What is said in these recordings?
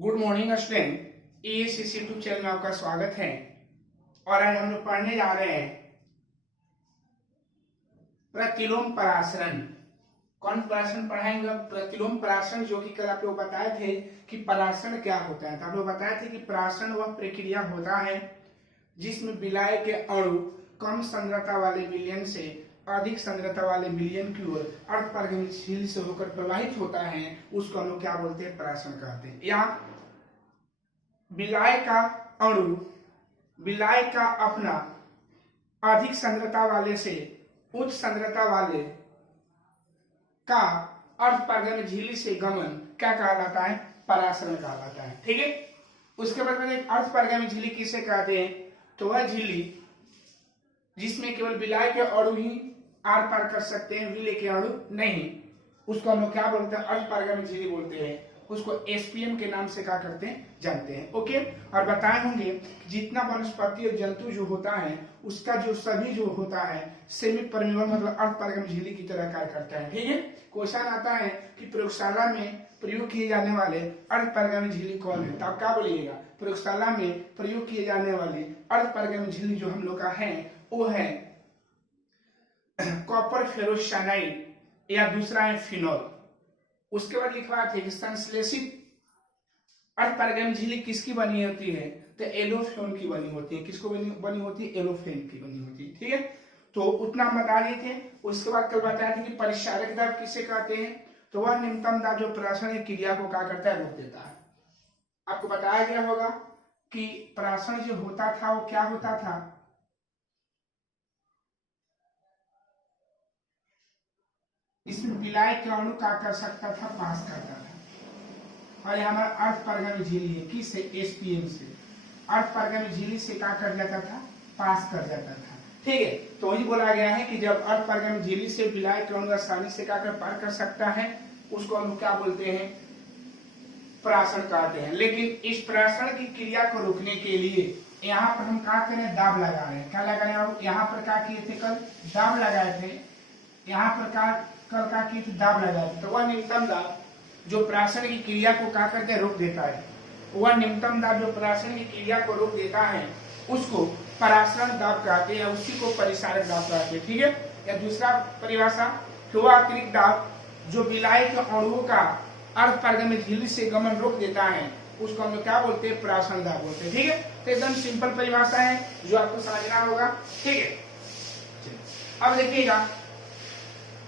Good morning student, EACC YouTube channel में आपका स्वागत है। और आज हम लोग पढ़ने जा रहे हैं प्रतिलोम परासरण। कौन परासरण पढ़ाएंगे? प्रतिलोम परासरण, जो कि कल आप लोग बताए थे कि परासरण क्या होता है। तो आप लोग बताए थे कि परासरण वह प्रक्रिया होता है जिसमें विलाय के अणु कम सांद्रता वाले विलयन से अधिक सांद्रता वाले विलयन की ओर अर्धपारगम्य झिल्ली से होकर प्रवाहित होता है। उसको हम लोग क्या बोलते हैं? परासरण कहते हैं। या विलाय का अणु विलाय का अपना अधिक सांद्रता वाले से उच्च सांद्रता वाले का अर्धपारगम्य झिल्ली से गमन क्या कहलाता है? परासरण कहलाता है। ठीक है। उसके बाद में अर्धपारगम्य झिल्ली किसे कहते हैं? तो वह झिल्ली जिसमें केवल विलाय के अणु ही आर पार कर सकते हैं, विलय के अणु नहीं, उसको हम लोग क्या बोलते हैं? अर्धपारगम्य झिल्ली बोलते हैं। उसको SPM के नाम से क्या करते हैं? जानते हैं। ओके। और बताए होंगे जितना वनस्पति और जंतु जो होता है उसका जो सभी जो होता है सेमी परमेबल मतलब अर्धपारगम्य झिल्ली की तरह कार्य करता है। ठीक है। क्वेश्चन आता है कि प्रयोगशाला में प्रयोग किए जाने वाले अर्धपारगम्य झिल्ली कौन है? तो आप क्या बोलिएगा? प्रयोगशाला में प्रयोग किए जाने वाले अर्धपारगम्य झिल्ली जो हम लोग का है वो है कॉपर फेरोसाइनाइड या दूसरा है फिनॉल। उसके बाद लिखवा थे कि संश्लेषित अर्धपारगम्य झिल्ली किसकी बनी होती है? तो एलोफेन की बनी होती है। किसको बनी होती है? एलोफेन की बनी होती है। ठीक है। तो उतना हम बता दिए थे। उसके बाद कल बताया था कि परिचारक दाब किसे कहते हैं? तो वह न्यूनतम दाब जो परासरण क्रिया को क्या करता है? रोक देता है। आपको बताया गया होगा कि परासरण जो होता था वो क्या होता था? इसमें विलाय के अणु क्या कर सकता था? पास करता था। और ये हमारा अर्धपारगम्य झिल्ली है, किससे? SPM से। अर्धपारगम्य झिल्ली से क्या कर जाता था? पास कर जाता था। ठीक है। तो वही बोला गया है कि जब अर्धपारगम्य झिल्ली से विलाय के अणु आसानी से क्या कर पार कर सकता है उसको हम क्या बोलते हैं? परासरण कहते हैं। लेकिन इस परासरण की क्रिया को रोकने के लिए यहाँ पर हम क्या करें? दाब लगा रहे हैं। क्या लगा रहे हैं? यहाँ पर क्या किए थे? कल दाब लगाए थे। यहाँ पर कल का की दाब लगाए। तो वह न्यूनतम दाब जो परासरण की क्रिया को क्या करके रोक देता है, वह न्यूनतम दाब जो परासरण की क्रिया को रोक देता है उसको परासरण दाब कहते हैं, उसी को परिचारक दाब कहते हैं। ठीक है। या दूसरा परिभाषा कि वह अतिरिक्त दाब जो विलाय के अणुओं का अर्धपारगम्य झिल्ली से गमन रोक देता है उसको हम लोग क्या बोलते हैं? परासरण दाब बोलते हैं। ठीक है। तो एकदम सिंपल परिभाषा है जो आपको समझना होगा। ठीक है। अब देखिएगा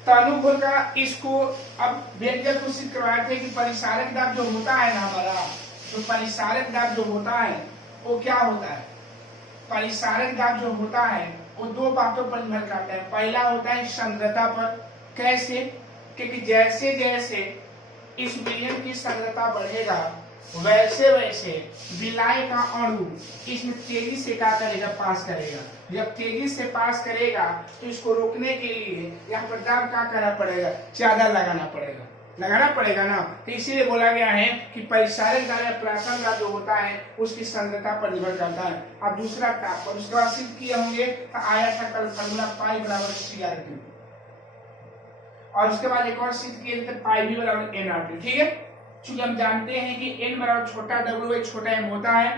तालुक का इसको अब व्यंजक को सिद्ध करवाए थे कि परिचारक दाब जो होता है ना हमारा, तो परिचारक दाब जो होता है वो क्या होता है? परिचारक दाब जो होता है वो दो बातों पर निर्भर करता है। पहला होता है सांद्रता पर। कैसे? क्योंकि जैसे जैसे इस विलयन की सांद्रता बढ़ेगा वैसे वैसे विलाय का अणु इसमें तेजी से क्या करेगा? पास करेगा। जब तेजी से पास करेगा तो इसको रोकने के लिए यहाँ पर दाब क्या करना पड़ेगा? ज्यादा लगाना पड़ेगा ना। तो इसीलिए बोला गया है कि परिचारक दाब या परासरण दाब जो होता है उसकी सांद्रता पर निर्भर करता है। अब दूसरा ताप और उसके बाद सिद्ध किए होंगे तो आया था कल फॉर्मूला पाई बराबर CR2 और उसके बाद एक और सिद्ध किए थे पाई भी बराबर NR2। ठीक है। चूंकि हम जानते हैं कि n बराबर छोटा W छोटा m होता है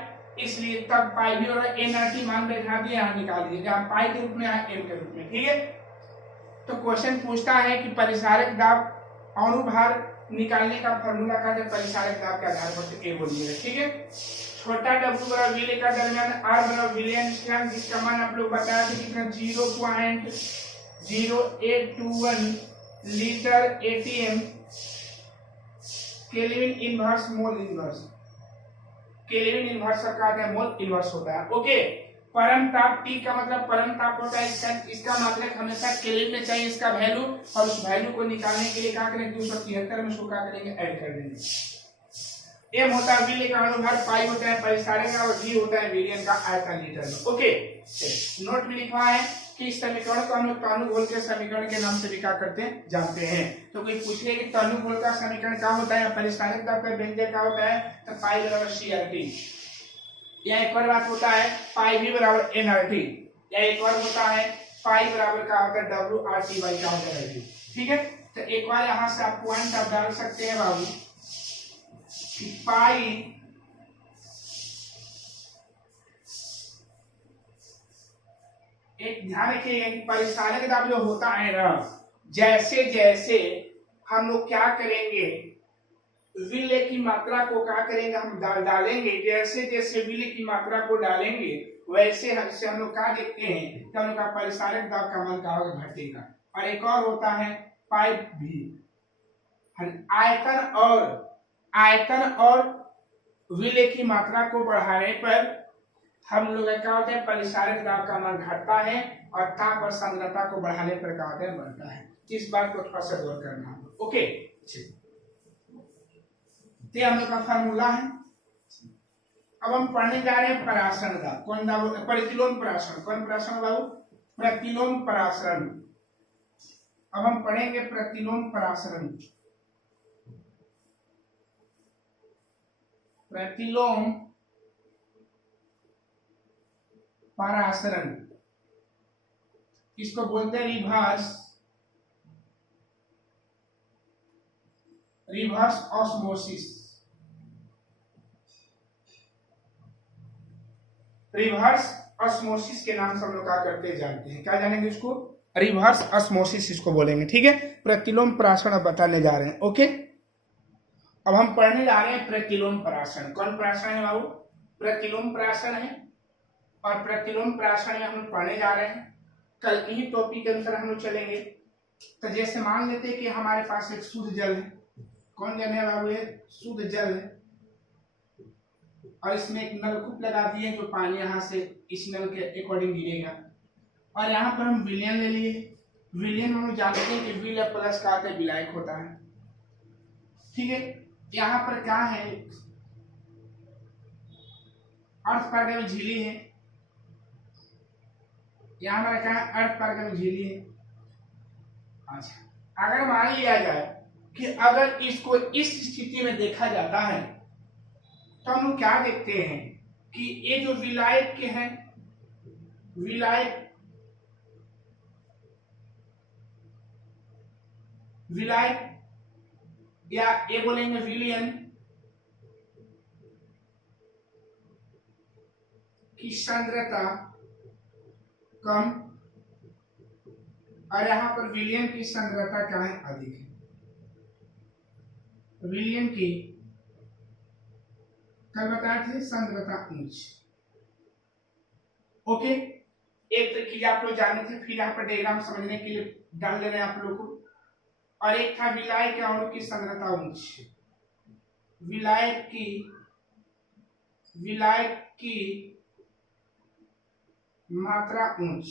इसलिए तब पाई भी बराबर NRT मान बैठा दिए, यहाँ निकाल दिए जहाँ पाई के रूप में यहाँ m के रूप में। ठीक है। तो क्वेश्चन पूछता है कि परिचारक दाब अणु भार निकालने का फॉर्मूला का परिचारक दाब के आधार पर A बोलिएगा। ठीक है। छोटा W बराबर विलय का दरमियान R बराबर विलयन स्थिरांक जिसका मान आप लोग बताया था कितना? 0.0821 litre ATM kelvin inverse mole inverse. Kelvin inverse का मोल इनवर्स होता है। ओके। परम ताप T का मतलब परम ताप होता है। इसका मतलब हमेशा केल्विन में चाहिए इसका वैल्यू और उस वैल्यू को निकालने के लिए क्या करेंगे? 273 में उसको क्या करेंगे? ऐड कर देंगे। M होता है विलय का अणु भार, पाई होता है परिचारक का और G होता है विलयन का आयतन लीटर में। ओके। नोट में लिखा है कि इस समीकरण को हम लोग तानुघोल के समीकरण के नाम से भी क्या करते हैं? जानते हैं। तो कोई पूछ ले कि तानुघोल का समीकरण क्या होता है? परिचारक दाब का व्यंजक क्या होता है? तो पाई बराबर CRT। या एक और बात होता है पाई भी बराबर NRT। या एक और होता है पाई बराबर क्या होता है? WRT बाई क्या होता है? ठीक है। तो एक बार यहाँ से आप पॉइंट आप डाल सकते हैं बाबू कि पाई एक ध्यान रखिएगा कि परिचालक दाब जो होता है ना, जैसे जैसे हम लोग क्या करेंगे, विलेय की मात्रा को क्या करेंगे, हम डालेंगे, जैसे जैसे विलेय की मात्रा को डालेंगे वैसे हम लोग क्या देखते हैं कि हम लोग का परिचालक दाब का मान का घटेगा। और एक और होता है पाइप भी, आयतन और विलेय की मात्रा को बढ़ाने पर हम लोग क्या होता है, परिचालक दाब का मान घटता है और ताप और सांद्रता को बढ़ाने पर क्या होता है, बढ़ता है। इस बात को थोड़ा सा गौर करना। ओके, ये हम लोग का फार्मूला है। अब हम पढ़ने जा रहे हैं परासरण दाब। कौन दाब? प्रतिलोम परासरण। कौन परासरण बाबू? प्रतिलोम परासरण। अब हम पढ़ेंगे प्रतिलोम परासरण। प्रतिलोम परासरण, इसको बोलते हैं रिवर्स ऑस्मोसिस। रिवर्स ऑस्मोसिस के नाम से हम लोग क्या करते जानते हैं, क्या जानेंगे इसको? रिवर्स ऑस्मोसिस इसको बोलेंगे। ठीक है, प्रतिलोम परासरण अब बताने जा रहे हैं। ओके, अब हम पढ़ने जा रहे हैं प्रतिलोम परासरण। कौन परासरण है बाबू? प्रतिलोम परासरण है। और प्रतिलोम परासरण में हम पढ़ने जा रहे हैं, कल के ही टॉपिक के अनुसार हम लोग चलेंगे। तो जैसे मान लेते हैं कि हमारे पास एक शुद्ध जल है। कौन जल है बाबू? ये शुद्ध जल है। और इसमें एक नलकूप लगा दिए जो पानी यहाँ से इस नल के अकॉर्डिंग गिरेगा। और यहाँ पर हम विलयन ले लिए। विलयन हम लोग जानते हैं कि विल प्लस का आता है विलायक होता है। ठीक है, यहाँ पर क्या है, अर्थ पारगम्य में झिल्ली है। यहाँ हमारा क्या है, अर्थ पारगम्य में झिल्ली है। अच्छा, अगर मान लिया जाए कि अगर इसको इस स्थिति में देखा जाता है तो हम लोग क्या देखते हैं कि ये जो विलायक के हैं, विलायक या ये बोलेंगे विलियन की सांद्रता कम और यहां पर विलियन की सांद्रता क्या है, अधिक है। विलियन की कल बताए थे सांद्रता उच्च। ओके, एक चीज आप लोग जाने थे, फिर यहाँ पर डायग्राम समझने के लिए डाल ले रहे हैं आप लोग को। और एक था विलायक के अणु की सांद्रता उच्च। विलायक की मात्रा उच्च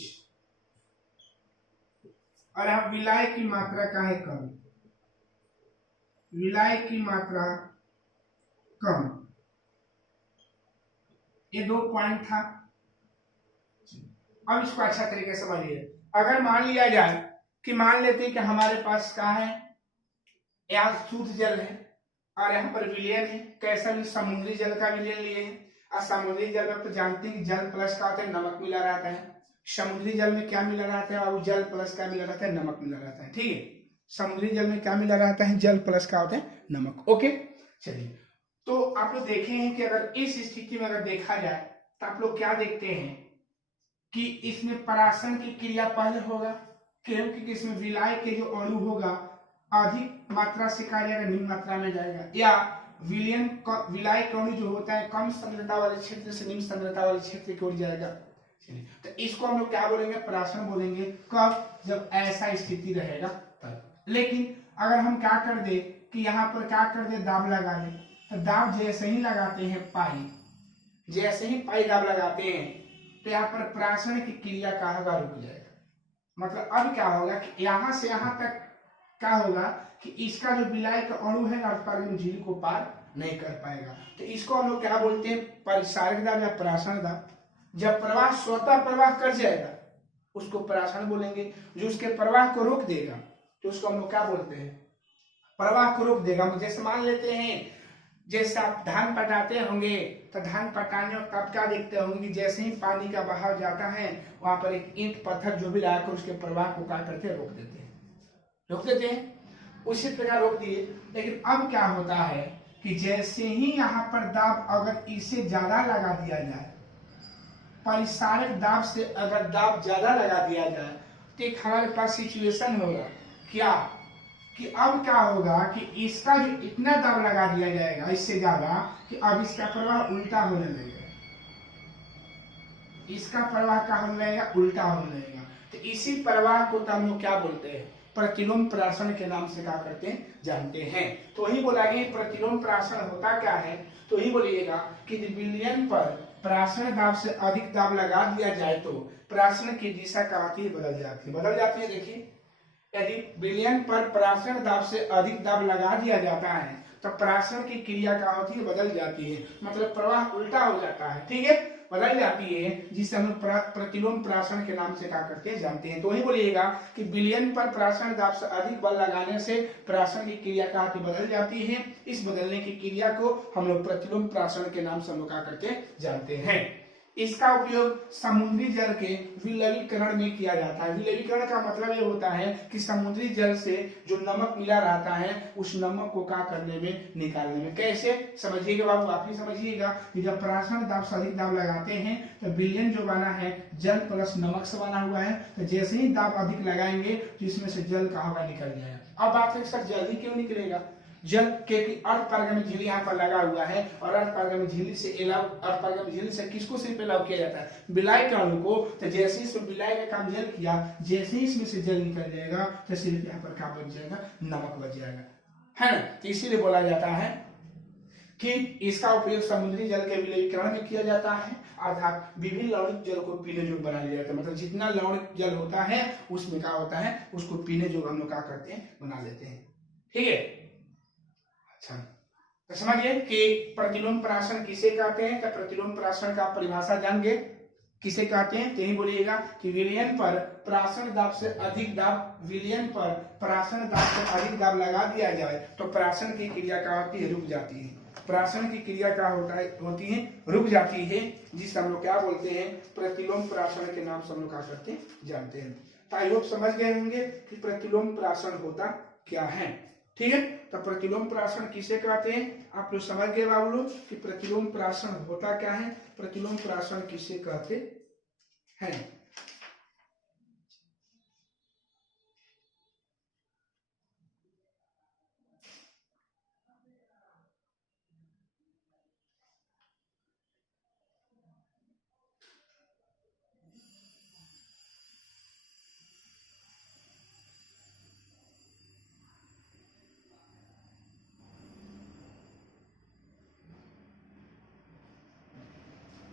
और यहाँ विलायक की मात्रा का है कम। विलायक की मात्रा कम, ये दो पॉइंट था। अब इसको अच्छा तरीके से समझिए। अगर मान लिया जाए कि मान लेते हैं कि हमारे पास क्या है, यहाँ शुद्ध जल है और यहाँ पर विलयन है। कैसा भी समुद्री जल का विलयन लिए हैं। और समुद्री जल में तो जानते हैं कि जल प्लस का होता है नमक मिला रहता है। समुद्री जल में क्या मिला रहता है? और जल प्लस का मिला रहता है, नमक मिला रहता है। ठीक है, समुद्री जल में क्या मिला रहता है? जल प्लस का होता है नमक। ओके, चलिए, तो आप लोग देखे हैं कि अगर इस स्थिति में अगर देखा जाए तो आप लोग क्या देखते हैं कि इसमें परासरण की क्रिया पहले होगा, क्योंकि इसमें विलायक के जो अणु होगा अधिक मात्रा से क्या जाएगा, निम्न मात्रा में जाएगा। या विलायक अणु जो होता है कम सांद्रता वाले क्षेत्र से निम्न सांद्रता वाले क्षेत्र की ओर जाएगा। तो इसको हम लोग क्या बोलेंगे? परासरण बोलेंगे। कब? जब ऐसा स्थिति रहेगा तब। लेकिन अगर हम क्या कर दे कि यहाँ पर क्या कर दे, दाब लगा दे, तो दाब जैसे ही लगाते हैं पाई, जैसे ही पाई दाब लगाते हैं तो यहाँ पर परासरण की क्रिया का होगा, रुक जाएगा। मतलब अब क्या होगा कि यहाँ से यहाँ तक क्या होगा कि इसका जो विलायक अणु है अर्थ झिल्ली को पार नहीं कर पाएगा। तो इसको हम लोग क्या बोलते हैं? परिचारक दाब या परासरण दाब। जब प्रवाह स्वतः प्रवाह कर जाएगा उसको परासरण बोलेंगे। जो उसके प्रवाह को रोक देगा तो उसको हम लोग क्या बोलते हैं? प्रवाह को रोक देगा। जैसे मान लेते हैं, जैसे आप धान पटाते होंगे तो धान पटाने वक्त आप क्या देखते होंगे कि जैसे ही पानी का बहाव जाता है वहां पर एक ईंट पत्थर जो भी लगाकर उसके प्रवाह को क्या करते हैं? रोक देते हैं। उसी प्रकार रोक दिए। लेकिन अब क्या होता है कि जैसे ही यहाँ पर दाब अगर इसे ज्यादा लगा दिया जाए परिसारक दाब से अगर दाब ज्यादा लगा दिया जाए तो एक हमारे पास सिचुएशन होगा क्या कि अब क्या होगा कि इसका जो इतना दाब लगा दिया जाएगा इससे ज्यादा कि अब इसका प्रवाह उल्टा होने लगेगा, इसका प्रवाह क्या होने लगेगा, उल्टा होने लगेगा। तो इसी प्रवाह को तो हम लोग क्या बोलते हैं, प्रतिलोम प्राशन के नाम से क्या करते हैं, जानते हैं। तो ही बोला गया प्रतिलोम प्राशन होता क्या है, तो ही बोलिएगा कि विलयन पर प्राशन दाब से अधिक दाब लगा दिया जाए तो प्राशन की दिशा क्या होती है, बदल जाती है, बदल जाती है। देखिए यदि विलयन पर प्राशन दाब से अधिक दाब लगा दिया जाता है तो प्राशन की क्रिया क्या होती है, बदल जाती है, मतलब प्रवाह उल्टा हो जाता है, ठीक है, बदल जाती है, जिसे हम प्रतिलोम प्राशन के नाम से क्या करते हैं, जानते हैं। तो वही बोलिएगा कि विलयन पर प्राशन दाब से अधिक बल लगाने से प्राशन की क्रिया क्या होती है, बदल जाती है। इस बदलने की क्रिया को हम लोग प्रतिलोम प्राशन के नाम से हम लोग क्या करते हैं, जानते हैं। इसका उपयोग समुद्री जल के विलयीकरण में किया जाता है। विलयीकरण का मतलब ये होता है कि समुद्री जल से जो नमक मिला रहता है उस नमक को क्या करने में, निकालने में। कैसे समझिएगा बाबू, आप ही समझिएगा कि जब प्राशन दाब से अधिक दाब लगाते हैं तो विलयन जो बना है जल प्लस नमक से बना हुआ है, तो जैसे ही दाब अधिक लगाएंगे तो इसमें से जल का होगा, निकल जाएगा। अब बात है सर जल्दी क्यों निकलेगा, जल के अर्थ पारगम्य झिल्ली यहाँ पर लगा हुआ है और अर्थ पारगम्य झिल्ली से अर्थ पारगम्य झिल्ली से किसको सिर्फ अलाव किया जाता है, विलायक अणु को। तो जैसे ही इसमें विलायक का काम जल किया, जैसे ही इसमें से जल निकल जाएगा तो सिर्फ यहाँ पर क्या बच जाएगा, नमक बच जाएगा, है ना। तो इसीलिए बोला जाता है कि इसका उपयोग समुद्री जल के विलयीकरण में किया जाता है, अर्थात विभिन्न लवणिक जल को पीने योग्य बना लिया जाता है। मतलब जितना लवणिक जल होता है उसमें क्या होता है, उसको पीने योग्य हम लोग क्या करते हैं, बना लेते हैं, ठीक है। अच्छा तो समझिए कि प्रतिलोम प्राशन किसे कहते हैं, तो प्रतिलोम प्राशन का परिभाषा जानेंगे किसे कहते हैं, तो यही बोलिएगा कि विलयन पर प्राशन दाब से अधिक दाब, विलयन पर प्राशन दाब से अधिक दाब लगा दिया जाए तो प्राशन की क्रिया क्या होती है, रुक जाती है। प्राशन की क्रिया क्या होता है, होती है, रुक जाती है, जिसे हम लोग क्या बोलते हैं, प्रतिलोम प्राशन के नाम से हम लोग क्या करते हैं, जानते हैं। तो आई होप समझ गए होंगे कि प्रतिलोम प्राशन होता क्या है, ठीक है। तो प्रतिलोम प्राशन किसे कहते हैं, आप लोग समझ गए बाबू लोग कि प्रतिलोम प्राशन होता क्या है, प्रतिलोम प्राशन किसे कहते हैं।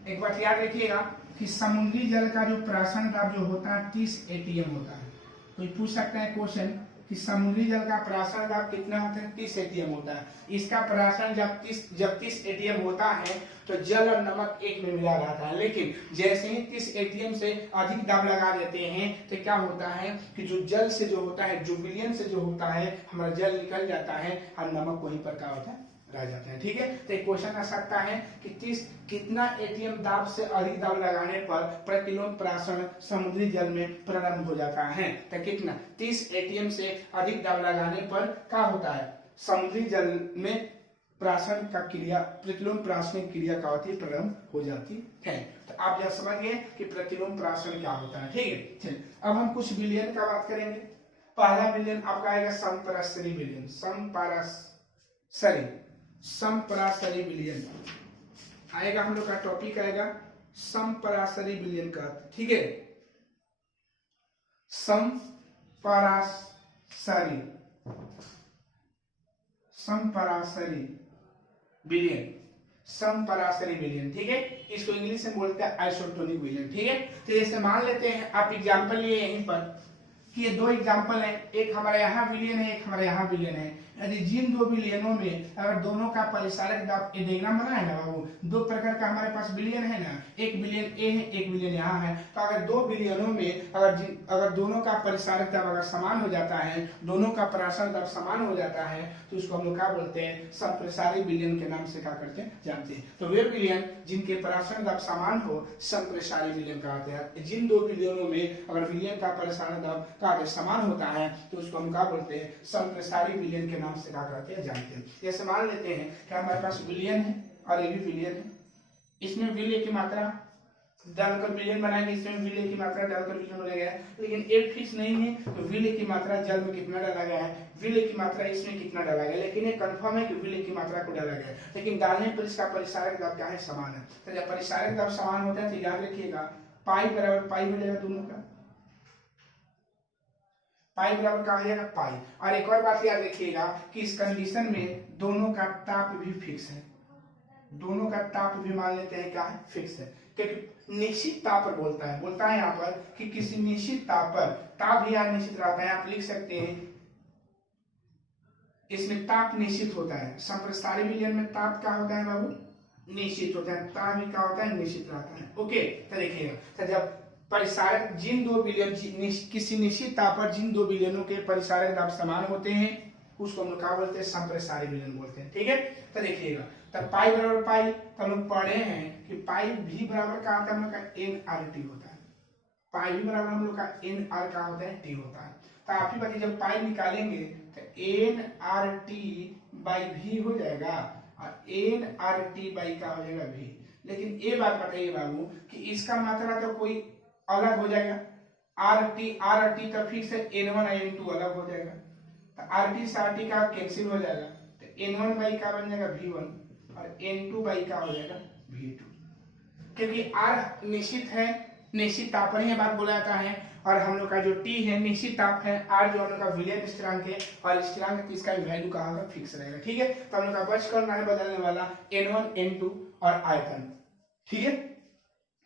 एक बात याद रखिएगा कि समुद्री जल का जो प्राशन दाब जो होता है 30 एटीएम होता है। तो पूछ सकते हैं क्वेश्चन कि समुद्री जल का प्राशन दाब कितना होता है, 30 एटीएम होता है। इसका प्राशन जब 30 एटीएम होता है तो जल और नमक एक में मिला रहता है, लेकिन जैसे ही 30 एटीएम से अधिक दाब लगा देते हैं तो क्या होता है कि जो जल से जो होता है, जो विलयन से जो होता है, हमारा जल निकल जाता है और नमक वहीं पर क्या होता है, रह जाते हैं, ठीक है। तो एक क्वेश्चन आ सकता है कि 30 कितना एटीएम दाब से अधिक दाब लगाने पर प्रतिलोम प्राशन समुद्री जल में प्रारंभ हो जाता है, तो कितना 30 एटीएम से अधिक दाब लगाने पर क्या होता है, समुद्री जल में प्राशन का क्रिया, प्रतिलोम प्राशन क्रिया क्या होती है, प्रारंभ हो जाती है। तो आप यह समझ गए कि प्रतिलोम प्राशन क्या होता है, ठीक है। चलिए अब हम कुछ विलयन का बात करेंगे। पहला विलयन आपका आएगा समपराशरी विलयन, समपराशरी विलयन आएगा, हम लोग का टॉपिक आएगा समपराशरी विलयन का, ठीक है। समपराशरी विलयन, समपराशरी विलयन, ठीक है। इसको इंग्लिश में बोलते हैं आइसोटोनिक विलयन, ठीक है। तो जैसे मान लेते हैं आप एग्जांपल लिए यहीं पर कि ये दो एग्जांपल है, एक हमारे यहाँ विलयन है, एक हमारे यहाँ विलयन है। यदि जिन दो विलयनों में अगर दोनों का परिसारक दाब डायग्राम बना है ना बाबू, दो प्रकार का हमारे पास विलयन है ना, एक विलयन ए है, एक विलयन यहाँ है। तो अगर दो विलयनों में अगर दोनों का परिसारक दाब अगर समान हो जाता है, दोनों का प्राशन दाब समान हो जाता है, तो उसको हम लोग क्या बोलते हैं, समप्रसारी विलयन के नाम से क्या करते हैं, जानते हैं। तो वे विलयन जिनके प्राशन दाब समान हो समप्रसारी विलयन कहते हैं। जिन दो विलयनों में अगर विलयन का प्राशन दाब का समान होता है तो उसको हम क्या बोलते हैं, समप्रसारी विलयन के नाम से क्या करते हैं, जानते हैं। जैसे मान लेते हैं कि हमारे पास विलयन है और ये भी विलयन है, इसमें विलय की मात्रा डालकर विलयन बनाएंगे, इसमें विलय की मात्रा डालकर विलयन बनाया गया है, लेकिन एक फिक्स नहीं है तो विलय की मात्रा जल में कितना डाला गया है, विलय की मात्रा इसमें कितना डाला गया है, लेकिन ये कंफर्म है कि विलय की मात्रा को डाला गया है, लेकिन डालने पर इसका परिसारक दाब क्या है, समान है। तो जब परिसारक दाब समान होता है तो याद रखिएगा पाई बराबर पाई हो जाएगा, दोनों का पाई बराबर क्या हो जाएगा पाई। और एक और बात याद रखिएगा कि इस कंडीशन में दोनों का ताप भी फिक्स है, दोनों का ताप भी मान लेते हैं क्या है, फिक्स है, क्योंकि निश्चित ताप पर बोलता है यहाँ पर कि किसी निश्चित ताप पर, ताप भी यहाँ निश्चित रहता है, आप लिख सकते हैं इसमें ताप निश्चित होता है। संप्रसारी विलयन में ताप क्या होता है बाबू, निश्चित होता है, ताप भी क्या होता है, निश्चित रहता है। ओके, तो देखिएगा, तो जब परिसारक जिन दो विलयन किसी निश्चित ताप पर जिन दो विलयनों के परिसारक दाब समान होते हैं उसको हम लोग क्या बोलते हैं, संप्रसारी विलयन बोलते हैं। ठीक है, तो देखिएगा तब पाई बराबर पाई, तो हम लोग पढ़े हैं कि पाई भी बराबर क्या होता है, हम लोग का एन आर टी होता है, पाई भी बराबर हम लोग का एन आर का होता है, टी होता है। तो आप ही बताइए जब पाई निकालेंगे तो एन आर टी बाई भी हो जाएगा और एन आर टी बाई का हो जाएगा भी। लेकिन ये बात बताइए बाबू कि इसका मात्रा तो कोई अलग हो जाएगा, आर टी तो फिक्स है, एन वन और एन टू अलग हो जाएगा, तो आर टी से आर टी का कैंसिल हो जाएगा, तो एन वन बाई का बन जाएगा वी वन और एन टू बाई का हो जाएगा वी टू, क्योंकि आर निश्चित है, निश्चित ताप पर यह बात बोला जाता है, और हम लोग का जो टी है निश्चित ताप है, आर जो हम लोग का विलयन स्थिरांक है, और स्थिरांक इसका वैल्यू कहाँ होगा, फिक्स रहेगा। ठीक है, तो हम लोग का बच करना है बदलने वाला n1 n2 और आयतन। ठीक है,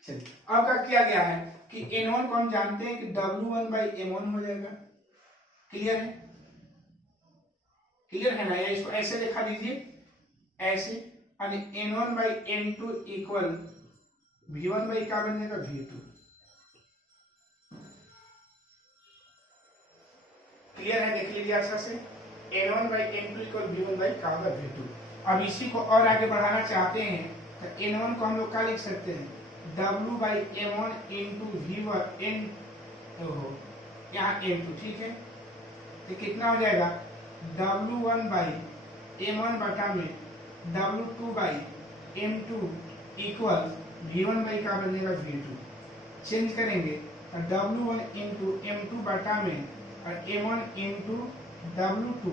चलिए अब क्या किया गया है कि n1 को हम जानते हैं कि W1 बाई m1 हो जाएगा। क्लियर है, क्लियर है ना, या इसको ऐसे लिखा दीजिए, ऐसे, यानी n1 by n2 equal v1 by क्या बन जाएगा, v2। क्लियर है, देख लीजिए अच्छा से, n1 by n2 equal v1 by क्या होगा, v2। अब इसी को और आगे बढ़ाना चाहते हैं तो n1 को हम लोग क्या लिख सकते हैं, w by m1 into v1 n, यहाँ m2। ठीक है, तो कितना हो जाएगा, w1 बाई m1 बटा में w2 by m2 equal v1 by का बनेगा v2। चेंज करेंगे w1 इंटू m2 बटा में और m1 into w2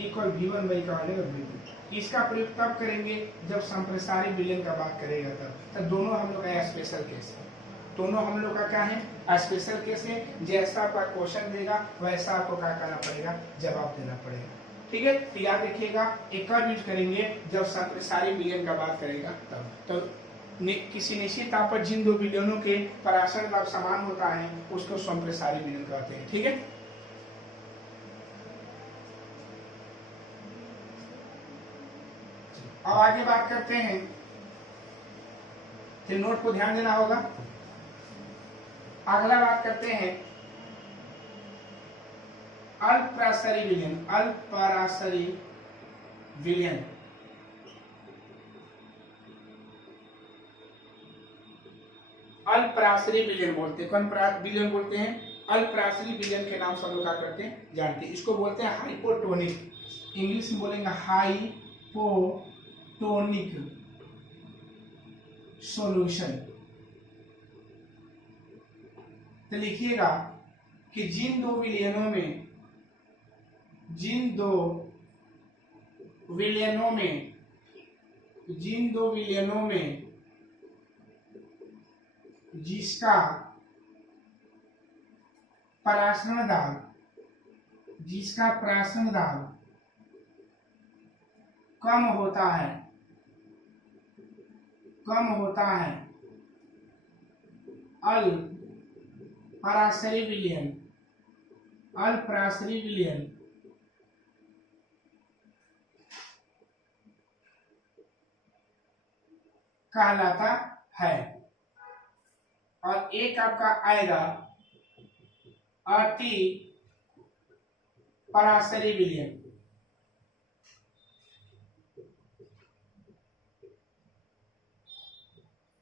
equal v1 by का बनेगा v2। इसका प्रयोग तब करेंगे जब संप्रसारी विलयन का बात करेगा तब, तो दोनों हम लोग का स्पेशल केस है, दोनों हम लोग का क्या है, स्पेशल केस है। जैसा आपका क्वेश्चन देगा वैसा आपको क्या करना पड़ेगा, जवाब देना पड़ेगा। ठीक है, तो याद रखिएगा, एक और यूज करेंगे जब संप्रसारी विलयन का बात करेगा तब। तो किसी निश्चित ताप पर जिन दो विलयनों के पराशर दाब समान होता है उसको संप्रसारी विलयन कहते हैं। ठीक है, अब आगे बात करते हैं, तो नोट को ध्यान देना होगा। अगला बात करते हैं अल्पराशरी विलयन, अल्पराशरी विलयन। अल्पराशरी विलयन बोलते हैं, कौन विलयन बोलते हैं, अल्पराशरी विलयन के नाम से हम लोग क्या करते हैं, जानते हैं। इसको बोलते हैं हाइपोटोनिक, इंग्लिश में बोलेंगे हाइपोटोनिक सॉल्यूशन। तो लिखिएगा कि जिन दो विलयनों में, जिन दो विलयनों में, जिन दो विलयनों में जिसका पराशरण दाब, जिसका पराशरण दाब कम होता है, कम होता है, अल्पराशरी विलयन, अल्पराशरी विलयन कहलाता है। और एक आपका आएगा अति पराशरी विलयन।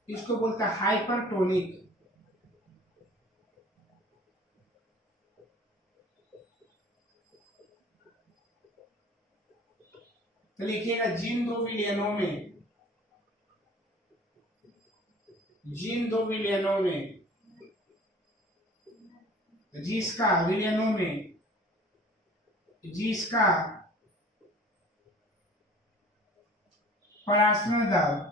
इसको बोलता है हाइपरटोनिक। तो लिखिएगा जिन दो विलयनों में, जिन दो विलयनों में जिसका परासरण दाब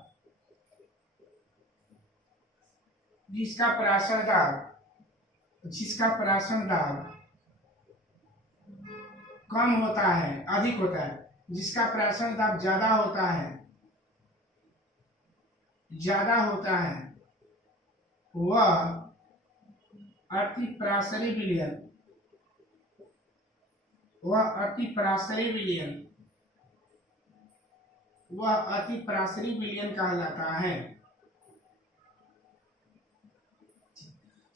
कम होता है, अधिक होता है, जिसका परासरण दाब ज्यादा होता है वह अतिपरासरी विलयन कहलाता है।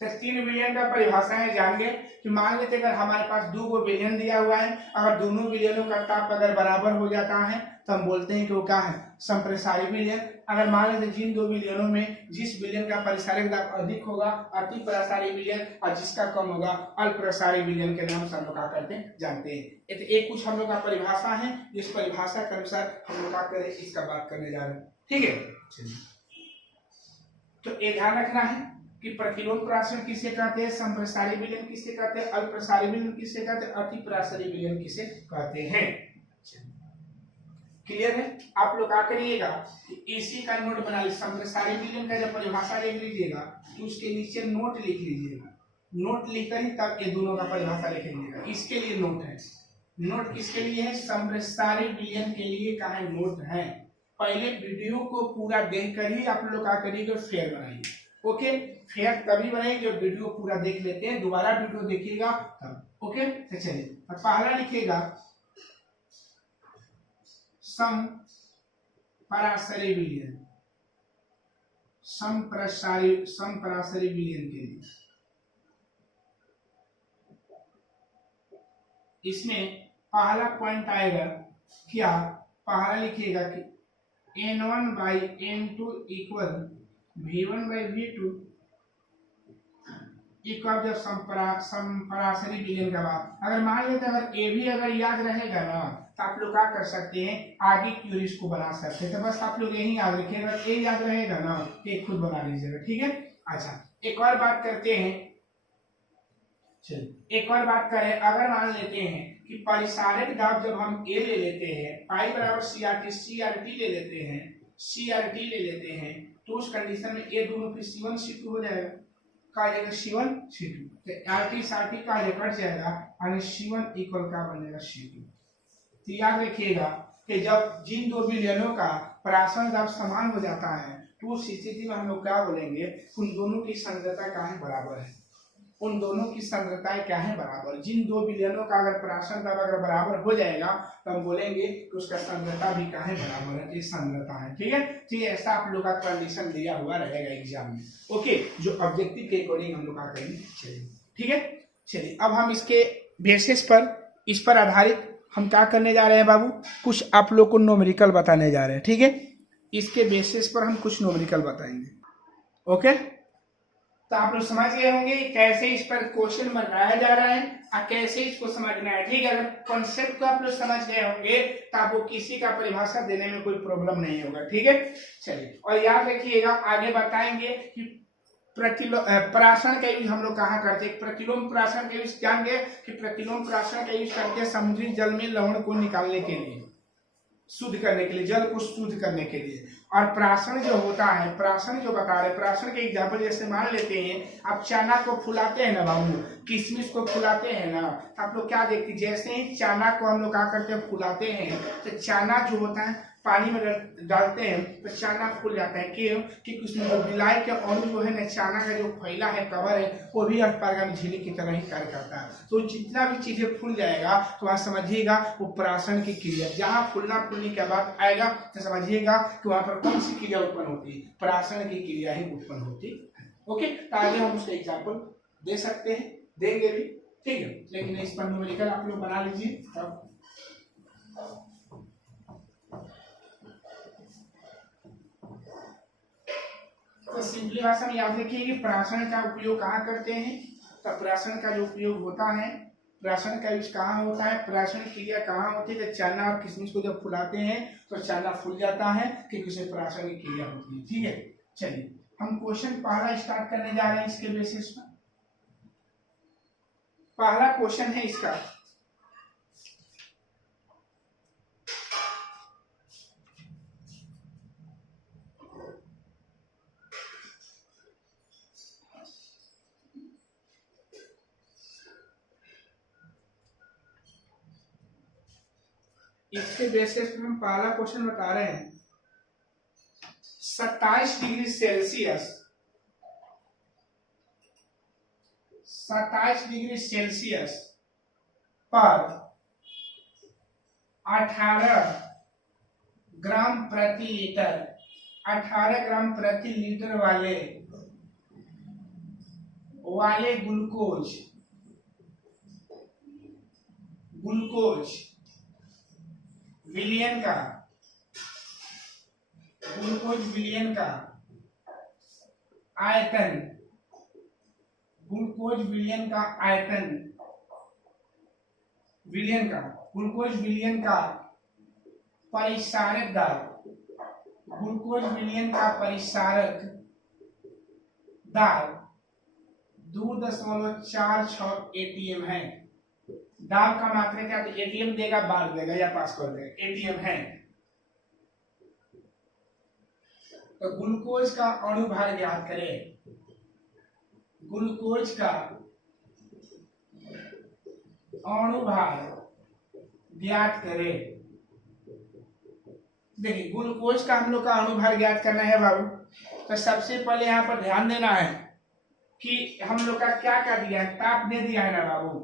तो 3 विलयन का परिभाषा है, जान गए कि मान लेते अगर हमारे पास 2 विलयन दिया हुआ है, अगर दोनों विलयनों का ताप अगर बराबर हो जाता है तो हम बोलते हैं कि वो क्या है, संप्रसारी विलयन। अगर मान लेते जिन 2 विलयनों में जिस विलयन का परिसारक दाब अधिक होगा अति प्रसारी विलयन, और जिसका कम होगा अल्पप्रसारी विलयन के नाम से हम लोग क्या करते हैं, जानते हैं। तो एक कुछ हम लोग का परिभाषा है, जिस परिभाषा के अनुसार हम लोग क्या करें, इसका बात करने जा रहे हैं। ठीक है, तो ये ध्यान रखना है कि प्रतिलोम प्राशन किसे कहते हैं, संप्रसारी विलयन किसे कहते हैं, अल्पप्रसारी विलयन किसे कहते हैं, अति प्रसारी विलयन किसे कहते हैं। क्लियर है? आप लोग क्या करिएगा, इसी का नोट बना लीजिए। संप्रसारी विलयन का जब परिभाषा लिख लीजिएगा तो उसके नीचे नोट लिख लीजिएगा। नोट लिखकर ही तब ये दोनों का परिभाषा लिख लीजिएगा। इसके लिए नोट है। नोट किसके लिए है, संप्रसारी विलयन के लिए का है नोट है। पहले वीडियो को पूरा देखकर ही आप लोग क्या करिएगा, फेयर बनाइए। ओके, फेयर तभी बनाइए जब वीडियो पूरा देख लेते हैं, दोबारा वीडियो देखिएगा तब। ओके, तो चलिए पहला लिखिएगा संपरासरी विलयन, संपरासरी विलयन के लिए इसमें पहला पॉइंट आएगा क्या, पहला लिखिएगा कि N1/N2 इक्वल V1/V2 इक्वल जब संपरासरी विलयन का बात, अगर मान लेते अगर ए भी अगर याद रहेगा ना तो आप लोग क्या कर सकते हैं, आगे क्यों इसको बना सकते हैं। तो बस आप लोग यही याद रखिए, अगर ए याद रहेगा ना तो खुद बना लीजिएगा। ठीक है, अच्छा एक और बात करते हैं, चलिए एक और बात करें। अगर मान लेते हैं कि परिसारक दाब जब हम ए ले लेते हैं, पाई बराबर CRT ले लेते हैं, तो उस कंडीशन में ए दोनों फिर C1 C2 हो जाएगा, का जाएगा C1 C2, तो RT SRT का कट जाएगा और C1 इक्वल का बनेगा C2। तो याद रखिएगा कि जब जिन 2 विलयनों का परासरण दाब समान हो जाता है तो उस स्थिति में हम लोग क्या बोलेंगे, उन दोनों की सांद्रता क्या है, बराबर है। उन दोनों की सांद्रताएं क्या है, बराबर। जिन 2 विलयनों का अगर परासरण दाब अगर बराबर हो जाएगा तो हम बोलेंगे कि उसका सांद्रता भी क्या है, बराबर है। ये सांद्रता है। ठीक है, ठीक है, ऐसा आप लोग का कंडीशन दिया हुआ रहेगा एग्जाम में। ओके, जो ऑब्जेक्टिव के अकॉर्डिंग हम लोग क्या करेंगे। चलिए ठीक है, चलिए अब हम इसके बेसिस पर, इस पर आधारित हम क्या करने जा रहे हैं बाबू, कुछ आप लोग को न्यूमेरिकल बताने जा रहे हैं। ठीक है, इसके बेसिस पर हम कुछ न्यूमेरिकल बताएंगे। ओके, तो आप लोग समझ गए होंगे कैसे इस पर क्वेश्चन बनाया जा रहा है और कैसे इसको समझना है। ठीक है, अगर कॉन्सेप्ट को आप लोग समझ गए होंगे तो आपको किसी का परिभाषा देने में कोई प्रॉब्लम नहीं होगा। ठीक है, चलिए और याद रखिएगा आगे बताएंगे कि परासरण का यूज हम लोग कहाँ करते हैं। प्रतिलोम परासरण का यूज जानेंगे कि प्रतिलोम परासरण का यूज करते हैं समुद्री जल में लवण को निकालने के लिए, शुद्ध करने के लिए, जल को शुद्ध करने के लिए। और प्राशन जो होता है, प्राशन जो बता रहे, प्राशन के एग्जाम्पल जैसे मान लेते हैं आप चना को फुलाते हैं ना बाबू, किशमिश को फुलाते हैं ना, तो आप लोग क्या देखते हैं, जैसे ही चना को हम लोग क्या करते हैं, फुलाते हैं, तो चना जो होता है पानी में डालते हैं तो चना फूल जाता है। क्यों? क्योंकि उसमें जो बिलाई के अणु जो है ना, चना का जो फैला है, कवर है, वो भी अर्धपारगामी झिल्ली की तरह ही कार्य करता है। तो जितना भी चीजें फूल जाएगा तो वहाँ समझिएगा वो प्राशन की क्रिया, जहाँ फूलना फूलने के बाद आएगा तो समझिएगा कि वहाँ पर कौन सी क्रिया उत्पन्न होती है, प्राशन की क्रिया ही उत्पन्न होती है। ओके, तो आगे हम उसका एग्जाम्पल दे सकते हैं, देंगे भी। ठीक है, लेकिन इस पर न्यूमेरिकल आप लोग बना लीजिए। तब तो सिंपली भाषा में याद रखिए कि प्राशन का उपयोग कहाँ करते हैं। तो प्राशन का जो उपयोग होता है, प्राशन का यूज कहाँ होता है, प्राशन क्रिया कहाँ होती है। चना और किशमिश को जब फुलाते हैं तो चना फूल जाता है, क्योंकि उसे प्राशन की क्रिया होती है। ठीक है, चलिए हम क्वेश्चन पहला स्टार्ट करने जा रहे हैं इसके बेसिस पर। पहला क्वेश्चन है इसका, इसके बेसिस पे हम पहला क्वेश्चन बता रहे हैं। 27 डिग्री सेल्सियस 27 डिग्री सेल्सियस पर 18 ग्राम प्रति लीटर 18 ग्राम प्रति लीटर वाले ग्लूकोज विलियन का ग्लूकोज विलियन का आयतन ग्लूकोज विलियन का आयतन ग्लूकोज विलियन का परिसारक दाब ग्लूकोज विलियन का परिसारक दाब 2.46 एटीएम है। दाब का मात्रा क्या, तो एटीएम देगा, बार देगा या पास कर देगा, एटीएम है। तो ग्लूकोज का अणु भार ज्ञात करें। ग्लूकोज का अणु भार ज्ञात करें। देखिए ग्लूकोज का हम लोग का अणु भार ज्ञात करना है बाबू, तो सबसे पहले यहाँ पर ध्यान देना है कि हम लोग का क्या क्या दिया है, ताप दे दिया है ना बाबू।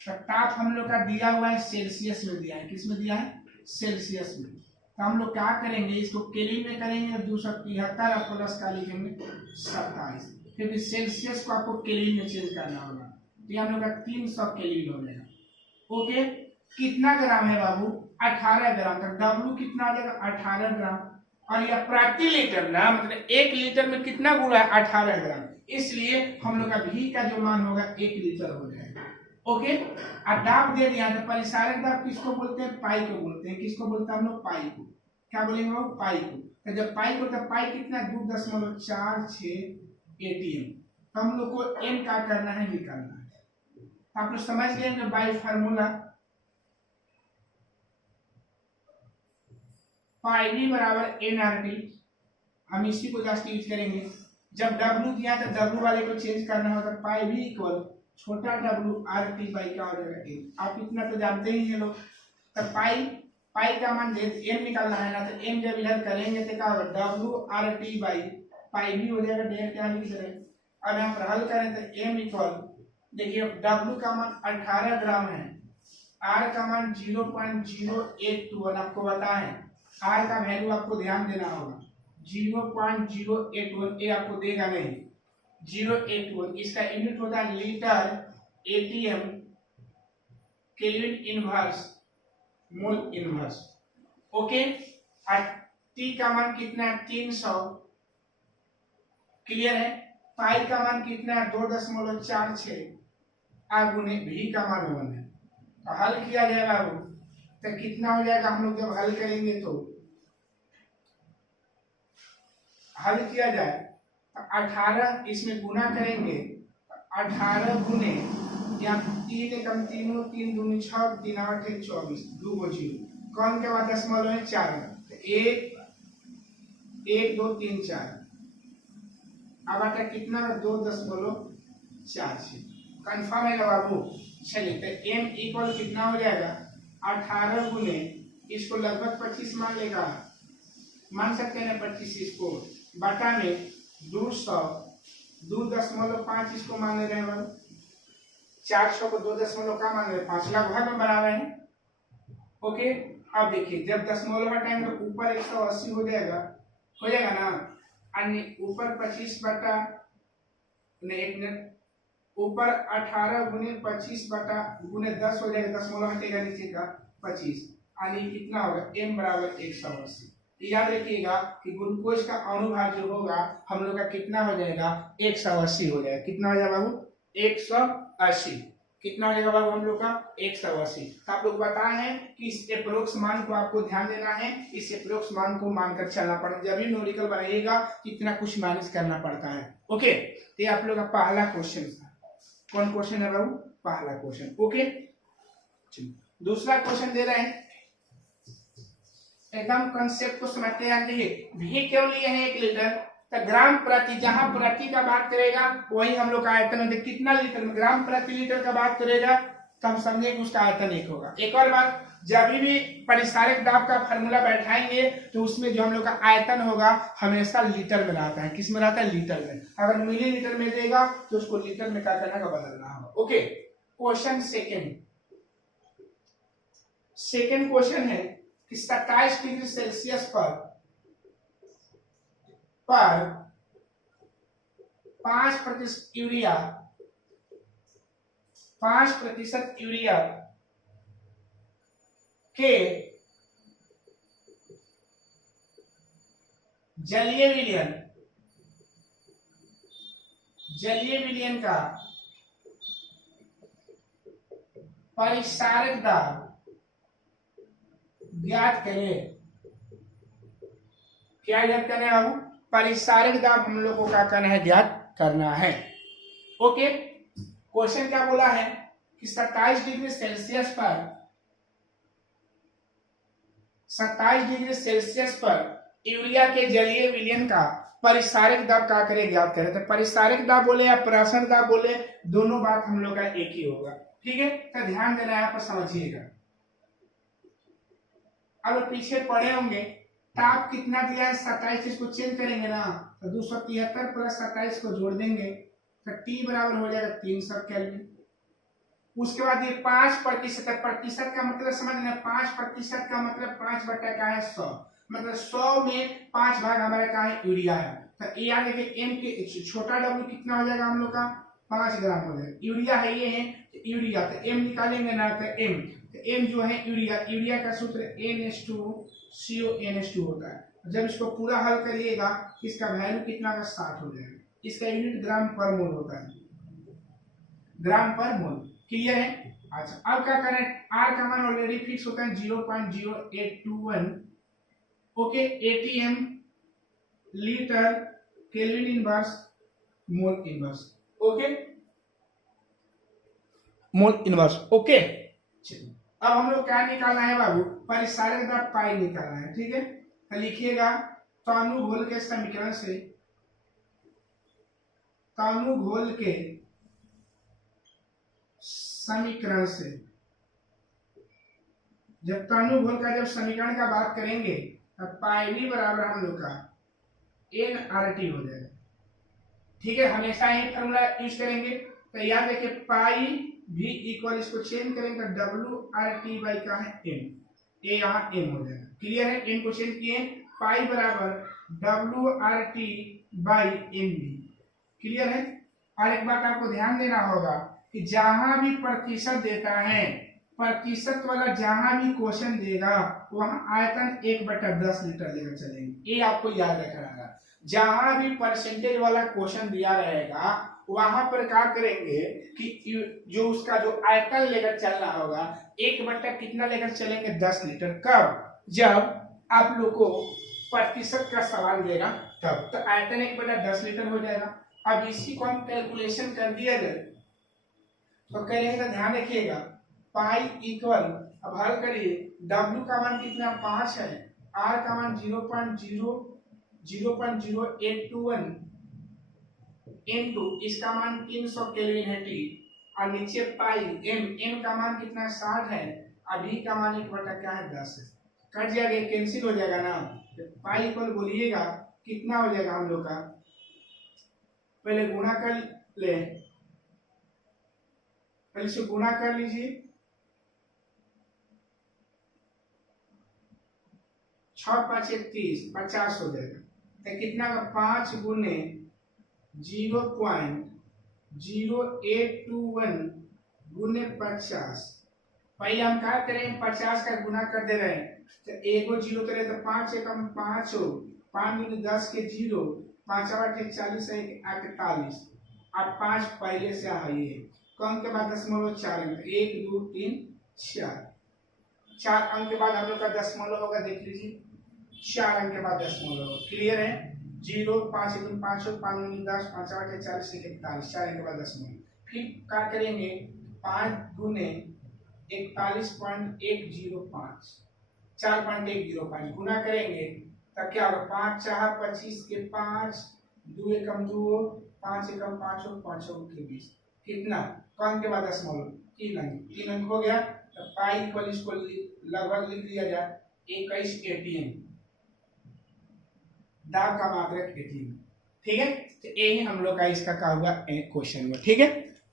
तो ताप हम लोग का दिया हुआ है सेल्सियस में दिया है। किस में दिया है, सेल्सियस में। तो हम लोग क्या करेंगे, इसको केल्विन में करेंगे, 273 और प्लस का लिखेंगे 27, क्योंकि सेल्सियस को आपको केल्विन में चेंज करना होगा। तो हम लोग का 300 केल्विन हो जाएगा। ओके, कितना ग्राम है बाबू, 18 ग्राम। तो डब्ल्यू कितना आ जाएगा, 18 ग्राम। और यह प्रति लीटर ना, मतलब 1 लीटर में कितना गुणा है, 18 ग्राम। इसलिए हम लोग का भी का जो मान होगा 1 लीटर हो जाएगा। ओके, अब दाब दे दिया, तो परिसारक दाब किसको बोलते हैं, पाई को बोलते हैं। किसको बोलते हैं हम लोग, पाई को। क्या बोलेंगे वो, पाई को। तो जब पाई को, तो पाई कितना, 2.46 एटीएम। तो हम लोग को एम क्या करना है, निकालना है। आप लोग समझ गए बाई फार्मूला, पाई भी बराबर NRT। हम इसी को जस्ट यूज करेंगे। जब W दिया तो W वाले को चेंज करना होगा, पाई भी इक्वल छोटा W RT बाई क्या हो जाएगा, M। आप इतना तो जानते ही हैं लोग। तो पाई का मान M निकालना है ना, तो M जब इधर करेंगे तो क्या होगा, W RT बाई पाई भी हो जाएगा, डेढ़ क्या लिख रहे। अब यहाँ पर हल करें तो M इक्वल, देखिए W का मान 18 ग्राम है, R का मान 0.081 आपको बताएं। R का वैल्यू आपको ध्यान देना होगा, 0.081, ये आपको देगा नहीं, 081। इसका यूनिट होता है litre, ATM, kelvin inverse, mole inverse. Okay, T का मान कितना है, 300। क्लियर है। पाई का मान कितना है, 2.46 और गुने भी का मान 1 है। तो हल किया जाएगा बाबू, तो कितना हो जाएगा, हम लोग जब हल करेंगे तो हल किया जाए तो 18 इसमें गुना करेंगे, 18 गुने या 3 एकम 3 3 दूनी 6 3 8 24 2 को 0 कौन के बाद दशमलव है 4, तो 1 1 2 3 4। अब आता कितना, 2.46। कंफर्म है ना बाबू। चलिए तो m इक्वल कितना हो जाएगा, 18 गुने, इसको लगभग 25 मान लेगा, मान सकते हैं ना 25, इसको बटा में 200, 2.5 इसको मान ले रहे हैं बाबू, 400 को 2 का मान ले रहे हैं, 5 लगभग में बना रहे हैं। ओके, अब देखिए जब दशमलव हटाएंगे तो ऊपर 180 हो जाएगा ना, अन्य ऊपर 25 बटा ऊपर 18 गुने 25 बटा गुने 10 हो जाएगा, दशमलव हटेगा नीचे का 25, यानी कितना होगा, m बराबर 180। याद रखिएगा कि ग्लूकोज का अणुभार जो होगा हम लोग का कितना हो जाएगा, 180 हो जाएगा। कितना हो जाएगा बाबू, 180। कितना हो जाएगा बाबू हम लोग का 180। तो आप लोग बताए हैं कि इस एप्रोक्स मान को आपको ध्यान देना है, इस एप्रोक्स मान को मानकर चलना पड़ेगा, जब भी न्यूमेरिकल बनाइएगा इतना कुछ माइनस करना पड़ता है। ओके, तो ये आप लोग का पहला क्वेश्चन था। कौन क्वेश्चन है बाबू? पहला क्वेश्चन। ओके, दूसरा क्वेश्चन दे रहे हैं, एकदम कंसेप्ट को समझते हैं। देखिए भी क्यों लिए हैं 1 लीटर, तो ग्राम प्रति, जहां प्रति का बात करेगा वही हम लोग का आयतन होता है। कितना लीटर में, ग्राम प्रति लीटर का बात करेगा तो हम समझे कि उसका आयतन 1 होगा। एक और बात, जब भी परिसारिक दाब का फार्मूला बैठाएंगे तो उसमें जो हम लोग का आयतन होगा हमेशा लीटर में रहता है। किस में रहता है? लीटर में। अगर मिलीलीटर में देगा तो उसको लीटर में क्या करना होगा? बदलना होगा। ओके, क्वेश्चन सेकेंड क्वेश्चन है कि 27 डिग्री सेल्सियस पर 5% यूरिया 5% यूरिया के जलीय विलयन का परिसारक दाब ज्ञात करें। क्या ज्ञात करना है बाबू? परिसारक दाब हम लोग को क्या करना है? ज्ञात करना है। ओके, क्वेश्चन क्या बोला है कि 27 डिग्री सेल्सियस पर यूरिया के जलीय विलयन का परिसारक दाब क्या करें? ज्ञात करें। तो परिसारक दाब बोले या प्रासरण दाब बोले, दोनों बात हम लोग का एक ही होगा। ठीक है, तो ध्यान देना यहाँ पर, समझिएगा। अब पीछे पढ़े होंगे ताप कितना दिया है? 27। इसको चेंज करेंगे ना तो 273 प्लस 27 को जोड़ देंगे तो T बराबर हो जाएगा 300 केल्विन। उसके बाद ये 5% प्रतिशत का मतलब समझना, 5% का मतलब 5 बटा क्या है? 100। मतलब 100 में 5 भाग हमारे क्या है? यूरिया है। तो ये याद रखिए, M के छोटा W कितना हो जाएगा हम लोग का? 5 ग्राम हो जाएगा। यूरिया है, ये है यूरिया, तो M निकालेंगे ना तो M जो है यूरिया का सूत्र NH2CO होता है। जब इसको पूरा हल करिएगा इसका वैल्यू कितना का? 60 हो जाएगा। इसका यूनिट ग्राम पर मोल होता है, ग्राम पर मोल। क्लियर है? अच्छा, अब क्या करें? R का मान ऑलरेडी फिक्स होता है 0.0821। Okay, ATM litre kelvin inverse mole inverse. Okay, mole inverse. Okay, अब हम लोग क्या निकालना है बाबू? परिसारक दाब पाई निकालना है। ठीक है, तो लिखिएगा तानुभोल के समीकरण से, जब तानुभोल का जब समीकरण का बात करेंगे तब पाई भी बराबर हम लोग का NRT हो जाएगा। ठीक है, हमेशा यही फॉर्मूला यूज करेंगे। तो याद रखिए पाई भी इक्वल, इसको चेंज करेंगे WRT बाई का है M, ये यहाँ M हो जाएगा। क्लियर है? M को चेंज किए, पाई बराबर WRT बाई MB। क्लियर है? और एक बात आपको ध्यान देना होगा कि जहां भी प्रतिशत देता है, प्रतिशत वाला जहां भी क्वेश्चन देगा वहां आयतन 1/10 लीटर लेकर चलेंगे। ये आपको याद रखना है। जहां भी परसेंटेज वाला क्वेश्चन दिया रहेगा वहां पर क्या करेंगे कि जो उसका जो आयतन लेकर चलना होगा 1/, कितना लेकर चलेंगे? 10 लीटर। कब? जब आप लोग को प्रतिशत का सवाल देगा तब। तो आयतन 1/10 लीटर हो जाएगा। अब इसी को हम कैलकुलेशन कर दिया जाए तो करेंगे, ध्यान रखिएगा पाई इक्वल, अब हल करिए, W का मान कितना? 5 है, R का मान 0.0821 इनटू इसका मान 300 केल्विन है T, और नीचे पाई M का मान कितना? 60 है, अभी का मान 1/10 है। कट जाएगा, कैंसिल हो जाएगा ना। पाई इक्वल बोलिएगा कितना हो जाएगा हम लोग का? पहले गुणा कर ले, पहले से गुणा कर लीजिए, 6 5 30, 50 हो जाएगा। तो कितना का? 5 गुने 0.0821 गुने 50। पहले हम क्या करें? 50 का गुना कर दे रहे हैं, तो एगो 0 करे तो 5 एकम 5 हो, 5 गुने 10 के 0, 5 8 40 है 41। अब 5 पहले से आइए तो अंक के बाद दशमलव 4 अंक, 1 2 3 4 अंक के बाद हम लोग का दशमलव होगा, देख लीजिए 4 अंक के बाद दशमलव। क्लियर है? 0 5 1 5 5 9 10 5 8 40 41 4 अंक के बाद दशमलव। फिर क्या करेंगे, 5 गुने 41.105 4.105 गुना करेंगे तब क्या होगा, 5 4 25 के 5 2 एकम 2 5 एकम 5 5 के 20 कितना, कौन के बाद दशमलव 3 अंक हो गया। तो पाई इक्वल इसको लगभग लिख दिया जाए 21 ATM, दाब का मात्रक ATM। ठीक है, तो यही हम लोग का इसका क्या हुआ क्वेश्चन में। ठीक है,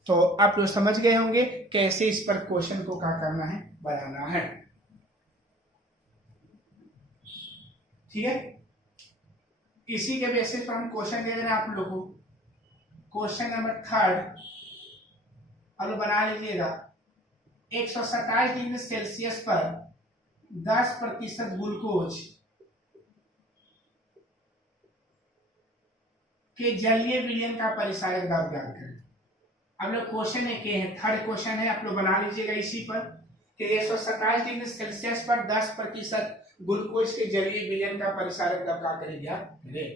तो आप लोग समझ गए होंगे कैसे इस पर क्वेश्चन को क्या करना है, बनाना है। ठीक है, इसी के बेसिस पर हम क्वेश्चन दे रहे हैं आप लोगों को। क्वेश्चन नंबर 3 अब बना लीजिएगा। 127 डिग्री सेल्सियस पर 10% ग्लूकोज के जलीय विलयन का परिसारक दाब ज्ञात करें। अब लोग क्वेश्चन है के हैं, 3rd क्वेश्चन है, आप लोग बना लीजिएगा इसी पर कि 127 डिग्री सेल्सियस पर 10% ग्लूकोज के जलीय विलयन का परिसारक दाब क्या करें, ज्ञात करें।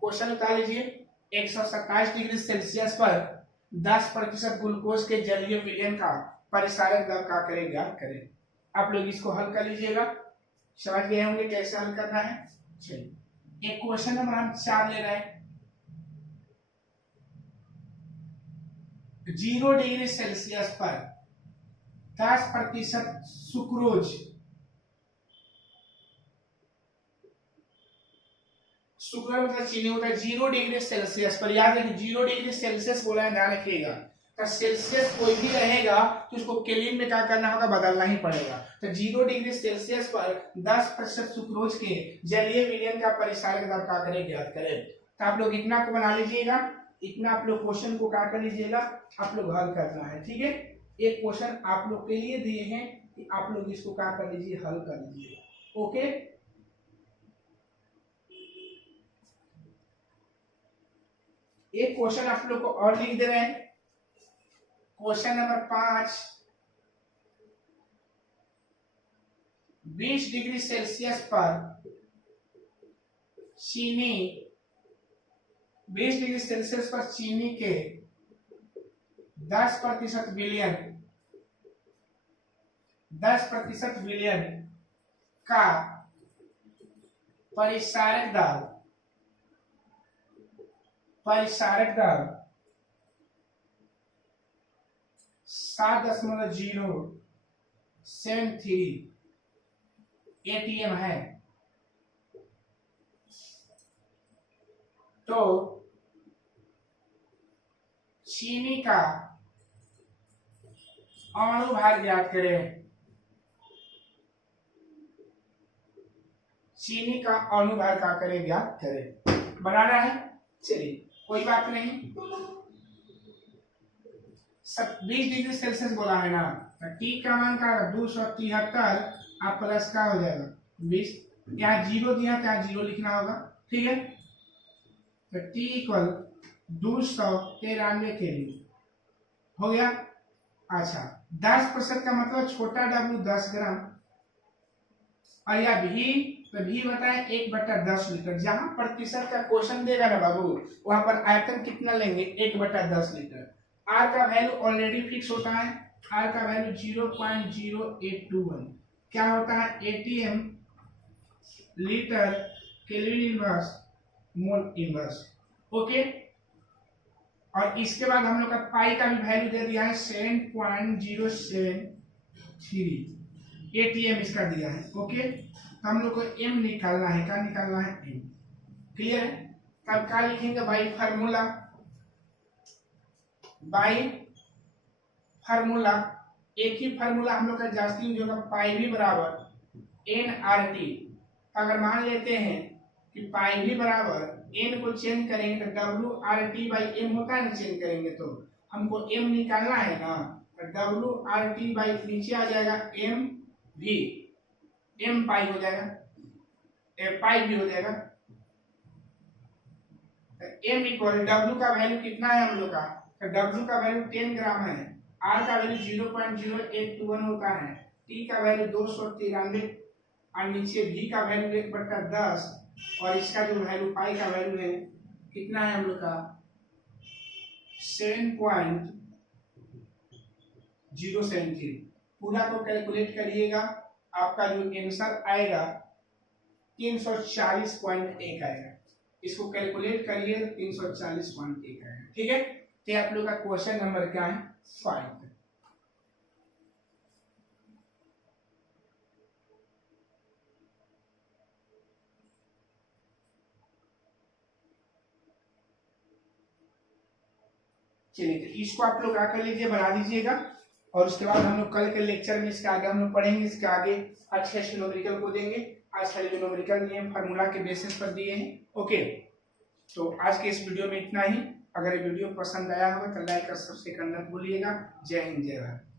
क्वेश्चन उतार लीजिए, 127 डिग्री सेल्सियस पर 10% ग्लूकोज के जलीय विलयन का परिसारक दाब क्या करें, ज्ञात करें। आप लोग इसको हल कर लीजिएगा, समझ गए होंगे कैसे हल करना है। चलिए, एक क्वेश्चन नंबर हम 4 ले रहे हैं। 0 डिग्री सेल्सियस पर 10% सुक्रोज मतलब चीनी होता है 0 डिग्री सेल्सियस पर। याद रखिए 0 डिग्री सेल्सियस बोला है, ध्यान रखिएगा। तो सेल्सियस कोई भी रहेगा तो उसको केल्विन में क्या करना होगा, बदलना ही पड़ेगा। तो 0 डिग्री सेल्सियस पर 10% सुक्रोज के जलीय विलयन का परिसारक दाब क्या करें, ज्ञात करें। तो आप लोग इतना को बना लीजिएगा, इतना आप लोग क्वेश्चन को क्या कर लीजिएगा, आप लोग हल करना है। ठीक है, एक क्वेश्चन आप लोग के लिए दिए हैं कि आप लोग इसको क्या कर लीजिए, हल कर लीजिए। ओके, एक क्वेश्चन आप लोग को और लिख दे रहे हैं। क्वेश्चन नंबर 5, 20 डिग्री सेल्सियस पर चीनी 20 डिग्री सेल्सियस पर चीनी के 10% विलयन का परिसारक दाब 7.073 ATM है। तो चीनी का अणु भार ज्ञात करें। चीनी का अणु भार का करें, ज्ञात करें। बनाना है, चलिए कोई बात नहीं। 20 डिग्री सेल्सियस बोला है ना, तो टी का मान का 273 आप प्लस का हो जाएगा 20, यहाँ 0 दिया तो यहाँ 0 लिखना होगा। ठीक है, तो टी इक्वल 293 केल्विन हो गया। अच्छा, 10% का मतलब छोटा W 10 ग्राम, और या भी तो भी बताएं 1/10 लीटर। जहां प्रतिशत का क्वेश्चन देगा ना बाबू, वहां पर आयतन कितना लेंगे, 1/10 लीटर। आर का वैल्यू ऑलरेडी फिक्स होता है, आर का वैल्यू 0.0821 क्या होता है, ATM litre kelvin inverse mole inverse. Okay, और इसके बाद हम लोग का पाई का भी वैल्यू दे दिया है 7.073 ATM इसका दिया है। ओके, तो हम लोग को M निकालना है, क्या निकालना है, M। क्लियर है, तब क्या लिखेंगे, बाई फार्मूला एक ही फार्मूला हम लोग का जास्ती यूज होगा, पाई भी बराबर NRT। अगर मान लेते हैं कि पाई भी बराबर n को चेंज करेंगे तो WRT/m होता है ना, चेंज करेंगे तो हमको m निकालना है ना, तो WRT बाई नीचे आ जाएगा m पाई हो जाएगा, पाई भी हो जाएगा। तो m इक्वल W का वैल्यू कितना है हम लोग का, तो W का वैल्यू 10 ग्राम है, R का वैल्यू 0.0821 होता है, T का वैल्यू 293 और नीचे V का वैल्यू 1/10 और इसका जो वैल्यू पाई का वैल्यू है कितना है हम लोग का 7.073। पूरा को कैलकुलेट करिएगा, आपका जो आंसर आएगा 340.1 आएगा। इसको कैलकुलेट करिए 340.1 आएगा। ठीक है, तो आप लोग का क्वेश्चन नंबर क्या है 5। चलिए तो इसको आप लोग क्या कर लीजिए, बना दीजिएगा और उसके बाद हम लोग कल के लेक्चर में इसके आगे हम लोग पढ़ेंगे, इसके आगे अच्छे से न्यूमेरिकल को देंगे। आज खाली न्यूमेरिकल नियम फार्मूला के बेसिस पर दिए हैं। ओके, तो आज के इस वीडियो में इतना ही। अगर ये वीडियो पसंद आया होगा तो लाइक और सब्सक्राइब करना भूलिएगा। जय हिंद, जय भारत।